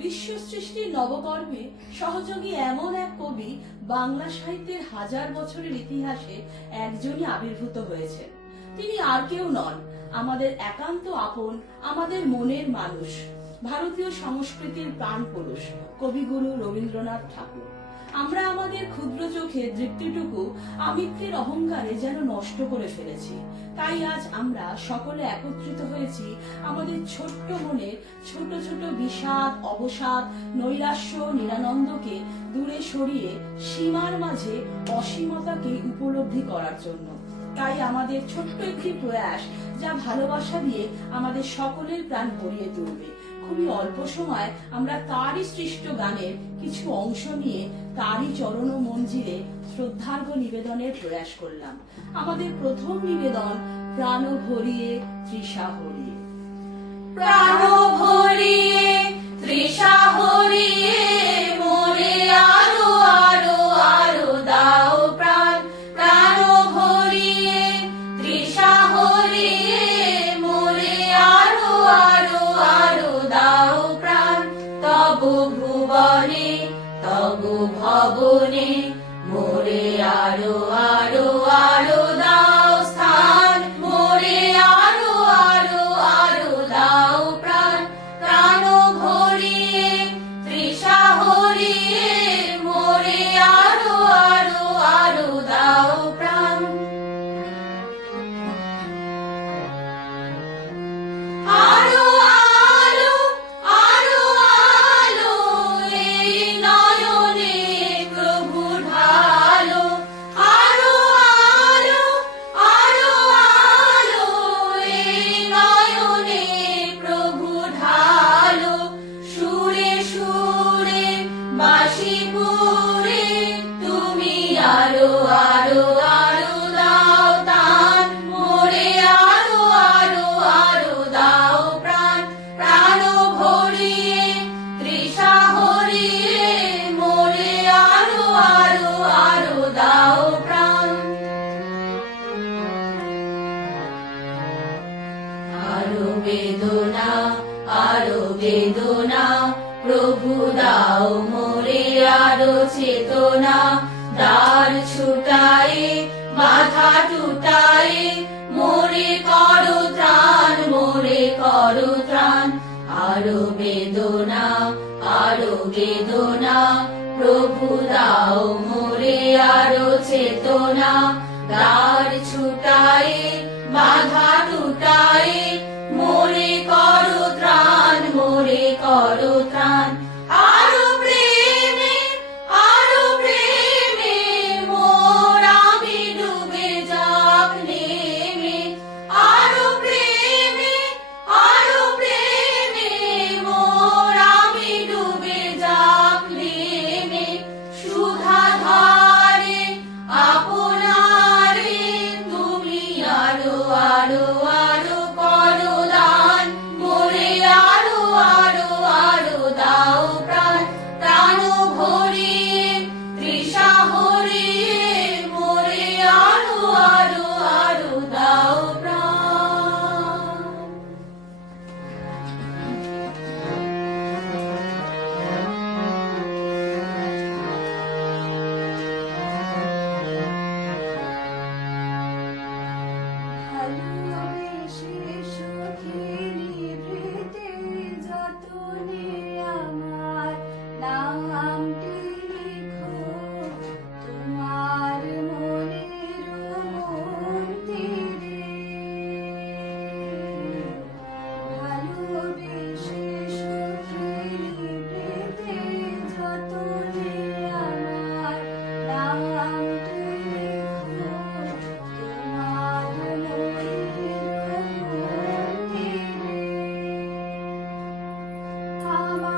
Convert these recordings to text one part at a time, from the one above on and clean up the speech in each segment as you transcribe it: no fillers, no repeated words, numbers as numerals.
বিশ্ব সৃষ্টির নবকর্মে সহযোগী এমন এক কবি বাংলা সাহিত্যের হাজার বছরের ইতিহাসে একজনই আবির্ভূত হয়েছেন। তিনি আর কেউ নন, আমাদের একান্ত আপন, আমাদের মনের মানুষ, ভারতীয় সংস্কৃতির প্রাণ পুরুষ কবিগুরু রবীন্দ্রনাথ ঠাকুর। আমরা আমাদের ক্ষুদ্র চোখে দৃপ্তিটুকু আমিত্বের অহংকারে যেন নষ্ট করে ফেলেছি। তাই আজ আমরা সকলে একত্রিত হয়েছি আমাদের ছোট্ট মনের ছোট ছোট বিষাদ, অবসাদ, নৈরাশ্য, নিরানন্দকে দূরে সরিয়ে সীমার মাঝে অসীমতাকে উপলব্ধি করার জন্য। তাই আমাদের ছোট্ট একটি প্রয়াস, যা ভালোবাসা দিয়ে আমাদের সকলের প্রাণ ভরিয়ে তুলবে। খুবই অল্প সময় আমরা তারই সৃষ্ট গানের কিছু অংশ নিয়ে তারই চরণ মঞ্জিরে শ্রদ্ধার্ঘ্য নিবেদনের প্রয়াস করলাম। আমাদের প্রথম নিবেদন প্রাণ ভরিয়ে তৃষা হরিয়ে। প্রাণ ভরিয়ে তৃষা হরিয়ে মোরে আরো আরো আরো দাও প্রাণ। প্রাণ ভরিয়ে তৃষা হরিয়ে মোরে আরো আরো আরো দাও প্রাণ। তব ভুবনে তব ভবনে মোরে আরো আরো আরো দাও স্থান। মোরে আরো আরো আরো দাও প্রাণ। প্রাণ ভরিয়ে তৃষা হরিয়ে মোরে আরো আরো আরো দাও প্রাণ। আরো আলো আরো আলো এই নয়নে প্রভু ঢালো। আরো আলো আরো আলো এই নয়নে প্রভু ঢালো। সুরে সুরে বাঁশি পুরে তুমি আরো আরো আরো দাও তান। মোরে আরো আরো আরো দাও প্রাণ। প্রাণ ভরিয়ে তৃষা হরিয়ে মোরে আরো আরো আরো দাও প্রাণ। আরো বেদনা আরো বেদনা প্রভু দাও মোরে আরো চেতনা। দ্বার ছুটায়ে মাথা টুটায়ে মোরে করো ত্রাণ। মোরে করো ত্রাণ। আরো বেদনা আরো বেদনা প্রভু দাও মোরে আরো চেতনা। দ্বার ছুটায়ে বাধা টুটায়ে মোরে করো ত্রাণ। মোরে করো ত্রাণ। আরো প্রেমে মোর আমি ডুবে যাক নেমে। আরো প্রেমে মোর আমি ডুবে যাক নেমে। সুধা ধারে আপনারে তুমি আরো আরো আরো করো দান। মোরে আরো আরো আরো দাও প্রাণ। প্রাণ ভরিয়ে তৃষা হরিয়ে মোরে আরো আরো আরো দাও প্রাণ। ভালোবেসে সুখী নিভৃতে যতনে আমার নামটি লিখো তোমার মনের মন্দিরে। ভালোবেসে সুখী নিভৃতে যতনে আমার নামটি লিখো তোমার মনের মন্দিরে। আমার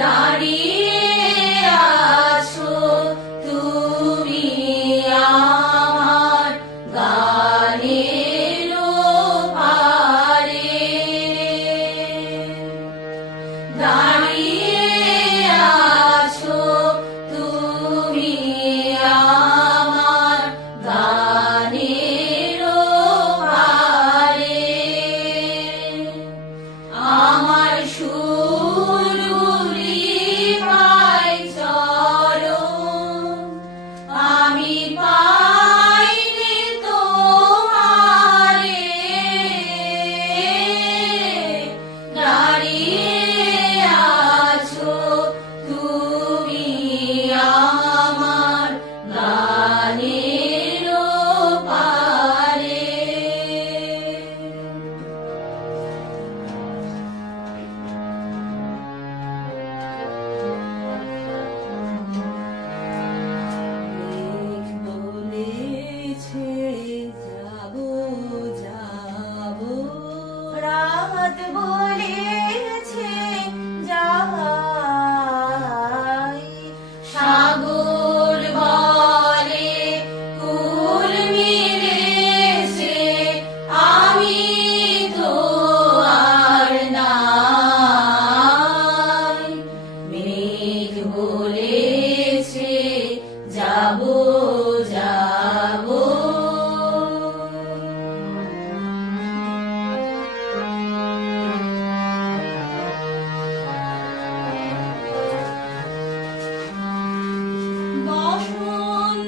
দাঁড়িয়ে আছো তুমি আমার গানের পারে, দাঁড়িয়ে আছো তুমি আমার গানের পারে, আমার সুরুলি পাই চরণ, আমি পাইনি তোমারে, দাঁড়িয়ে আছো তুমি আমার গানের পারে। মেঘ বলেছে যাবো যাবো, রাত বলেছে যাই, সাগর বলে কুল মিলেছে, আমি তো আর নাই। মেঘ বলেছে যাবো যাবো,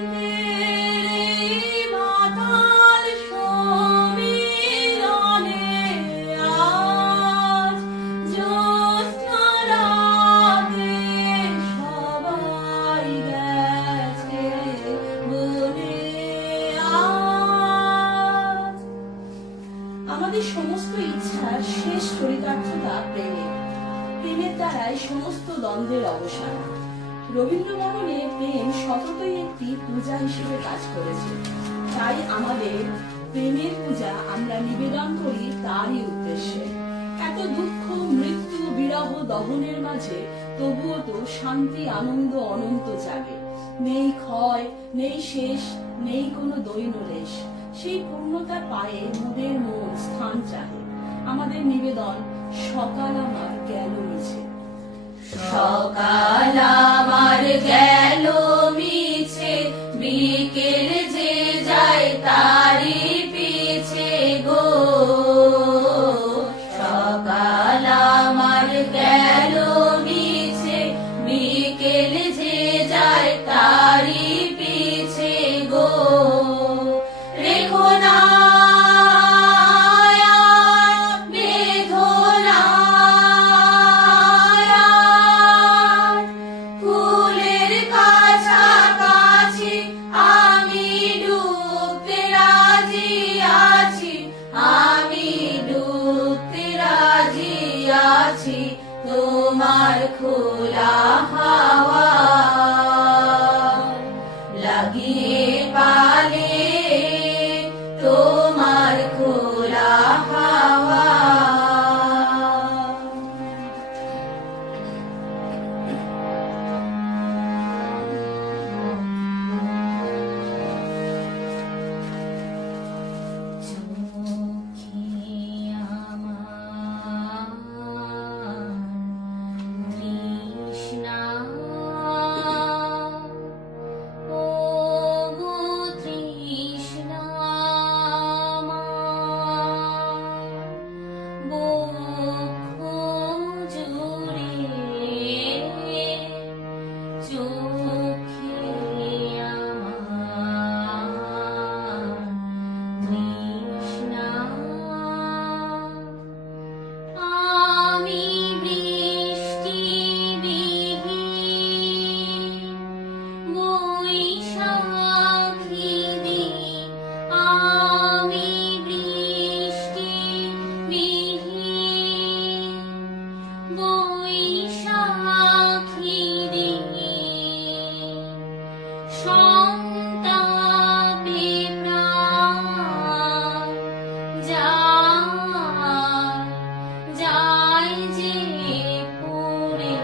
বসন্তের মাতাল সমীরণে আজ জ্যোৎস্না রাতে সবাই গেছে বনে আজ। আমাদের সমস্ত ইচ্ছার শেষ চরিতার্থতা প্রেমের, প্রেমের দ্বারাই সমস্ত দ্বন্দ্বের অবসান। রবীন্দ্রমোহনে প্রেম সততই একটি পূজা হিসেবে কাজ করেছে, তাই আমাদের প্রেমের পূজা আমরা নিবেদন করি তারই উদ্দেশ্যে। এত দুঃখ মৃত্যু বিরহ দহনের মাঝে তবুও তো শান্তি আনন্দ অনন্ত জাগে, নেই ক্ষয় নেই শেষ, নেই কোনো দৈনলেশ। সেই পূর্ণতার পায়ে মোদের মন স্থান চাহে। আমাদের নিবেদন সকাল আমার গেল মিছে। সকাল আমার গেল মিছে, বিকেল যে যায় তারি পিছে গো, সকাল আমার গেল মিছে, বিকেল যে যায় তারি পিছে গো, রেখো না বেদনা ফুলের কাছাকাছি, আমি ডুবতে রাজি আছি, আমি ডুবতে রাজি আছি, তোমার খোলা হাওয়া লাগিয়ে পালে, তোমার খোলা হাওয়া। চোখে আমার তৃষ্ণা, ও গো তৃষ্ণা আমার, বক্ষ জুড়ে চোখে আমার তৃষ্ণা, আমি বৃষ্টি বিহীন বৈশাখী দিন, আমি বৃষ্টি বিহীন। যায় যে পুরে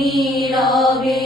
নীরবে